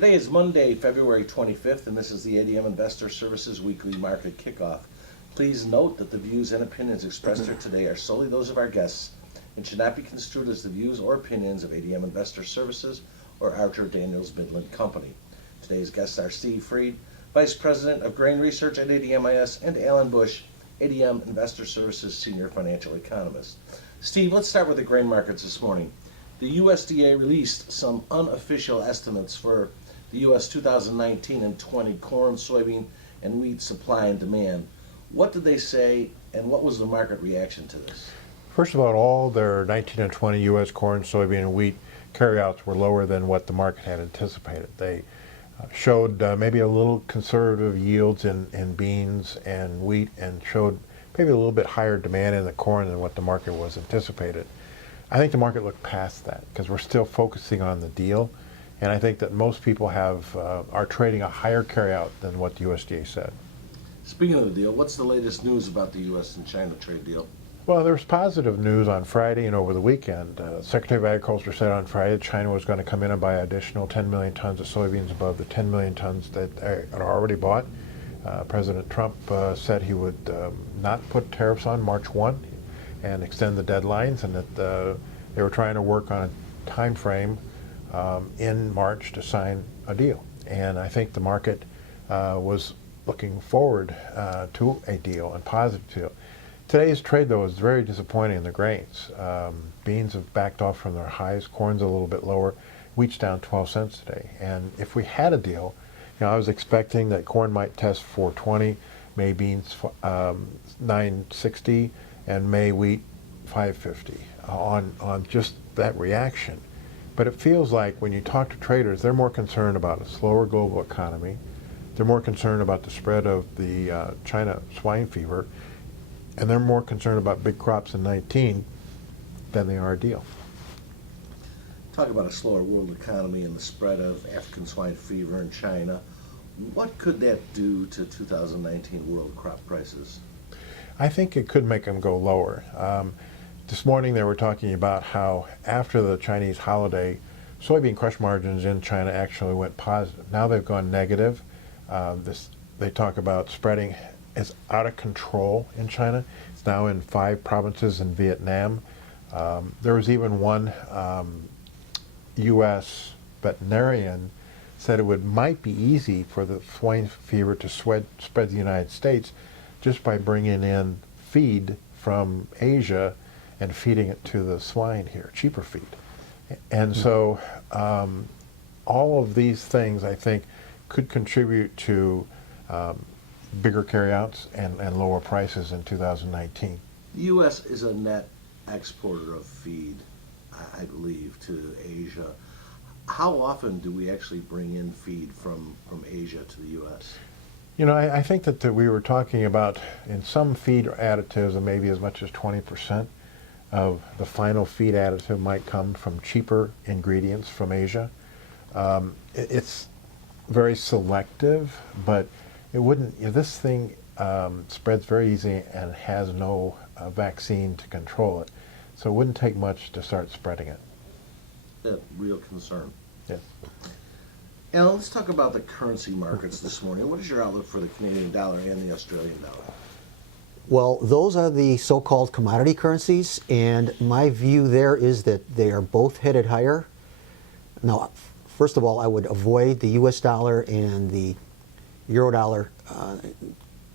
Today is Monday, February 25th, and this is the ADM Investor Services Weekly Market Kickoff. Please note that the views and opinions expressed here today are solely those of our guests and should not be construed as the views or opinions of ADM Investor Services or Archer Daniels Midland Company. Today's guests are Steve Freed, Vice President of Grain Research at ADMIS, and Alan Bush, ADM Investor Services Senior Financial Economist. Steve, let's start with the grain markets this morning. The USDA released some unofficial estimates for the U.S. 2019 and 20 corn, soybean, and wheat supply and demand. What did they say, and what was the market reaction to this? First of all their 19 and 20 U.S. corn, soybean, and wheat carryouts were lower than what the market had anticipated. They showed maybe a little conservative yields in beans and wheat, and showed maybe a little bit higher demand in the corn than what the market was anticipated. I think the market looked past that because we're still focusing on the deal, and I think that most people are trading a higher carryout than what the USDA said. Speaking of the deal, what's the latest news about the U.S. and China trade deal? Well, there was positive news on Friday and over the weekend. Secretary of Agriculture said on Friday that China was going to come in and buy additional 10 million tons of soybeans above the 10 million tons that are already bought. President Trump said he would not put tariffs on March 1 and extend the deadlines, and that they were trying to work on a time frame in March to sign a deal. And I think the market was looking forward to a deal, and positive deal. Today's trade, though, is very disappointing in the grains. Beans have backed off from their highs. Corn's a little bit lower. Wheat's down 12 cents today. And if we had a deal, I was expecting that corn might test 420, May beans 960, and May wheat 550 on just that reaction. But it feels like when you talk to traders, they're more concerned about a slower global economy. They're more concerned about the spread of the China swine fever, and they're more concerned about big crops in 19 than they are a deal. Talk about a slower world economy and the spread of African swine fever in China. What could that do to 2019 world crop prices? I think it could make them go lower. This morning they were talking about how after the Chinese holiday, soybean crush margins in China actually went positive. Now they've gone negative. They talk about spreading is out of control in China. It's now in 5 provinces in Vietnam. There was even one U.S. veterinarian said it might be easy for the swine fever to spread the United States just by bringing in feed from Asia and feeding it to the swine here, cheaper feed. And so all of these things, I think, could contribute to bigger carryouts and lower prices in 2019. The U.S. is a net exporter of feed, I believe, to Asia. How often do we actually bring in feed from Asia to the U.S.? I think that we were talking about in some feed additives, and maybe as much as 20% of the final feed additive might come from cheaper ingredients from Asia. It's very selective, but it wouldn't. This thing spreads very easy and has no vaccine to control it, so it wouldn't take much to start spreading it. Yeah, real concern. Yes. Alan, let's talk about the currency markets this morning. What is your outlook for the Canadian dollar and the Australian dollar? Well, those are the so-called commodity currencies, and my view there is that they are both headed higher. Now, first of all, I would avoid the U.S. dollar and the euro dollar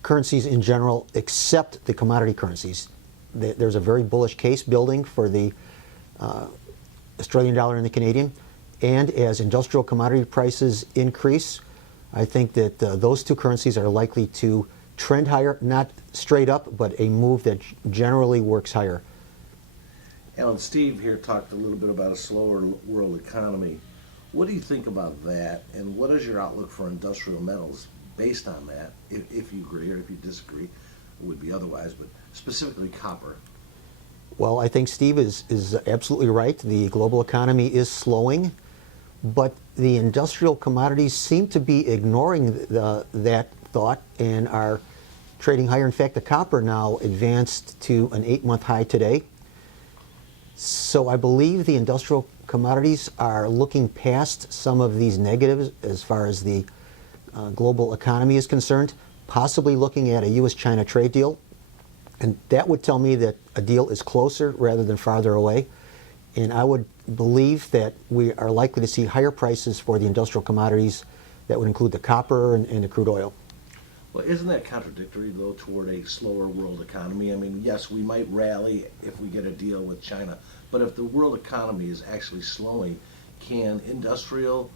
currencies in general, except the commodity currencies. There's a very bullish case building for the Australian dollar and the Canadian, and as industrial commodity prices increase, I think that those two currencies are likely to trend higher, not straight up, but a move that generally works higher. Alan, Steve here talked a little bit about a slower world economy. What do you think about that, and what is your outlook for industrial metals based on that, if you agree or if you disagree? It would be otherwise, but specifically copper. Well, I think Steve is absolutely right. The global economy is slowing, but the industrial commodities seem to be ignoring that thought and are trading higher. In fact, the copper now advanced to an 8-month high today. So I believe the industrial commodities are looking past some of these negatives as far as the global economy is concerned, possibly looking at a U.S.-China trade deal. And that would tell me that a deal is closer rather than farther away. And I would believe that we are likely to see higher prices for the industrial commodities. That would include the copper and the crude oil. Well, isn't that contradictory, though, toward a slower world economy? I mean, yes, we might rally if we get a deal with China, but if the world economy is actually slowing, can industrial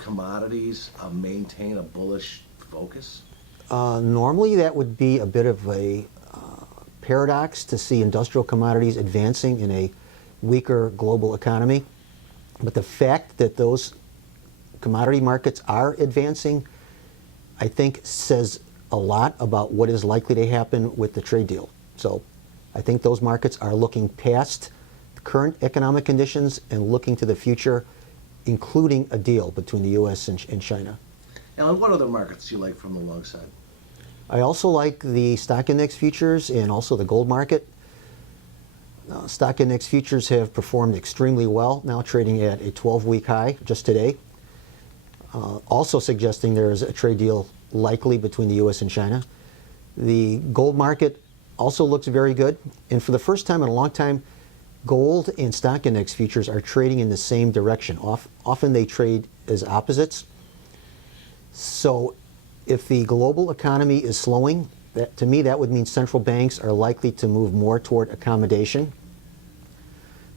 commodities maintain a bullish focus? Normally, that would be a bit of a paradox to see industrial commodities advancing in a weaker global economy. But the fact that those commodity markets are advancing, I think, says a lot about what is likely to happen with the trade deal. So I think those markets are looking past the current economic conditions and looking to the future, including a deal between the U.S. and China. And what other markets do you like from the long side? I also like the stock index futures and also the gold market. Stock index futures have performed extremely well, now trading at a 12-week high just today. Also suggesting there is a trade deal likely between the U.S. and China. The gold market also looks very good. And for the first time in a long time, gold and stock index futures are trading in the same direction. Often they trade as opposites. So if the global economy is slowing, to me that would mean central banks are likely to move more toward accommodation.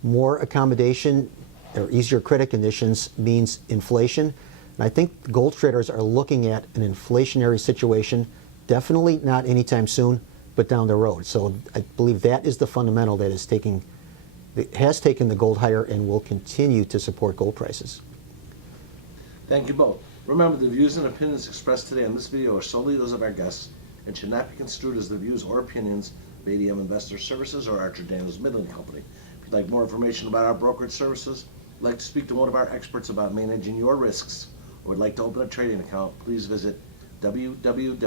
More accommodation or easier credit conditions means inflation. And I think gold traders are looking at an inflationary situation, definitely not anytime soon, but down the road. So I believe that is the fundamental that has taken the gold higher and will continue to support gold prices. Thank you both. Remember, the views and opinions expressed today on this video are solely those of our guests and should not be construed as the views or opinions of ADM Investor Services or Archer Daniels Midland Company. If you'd like more information about our brokerage services, would like to speak to one of our experts about managing your risks, or would like to open a trading account, please visit www.admis.com.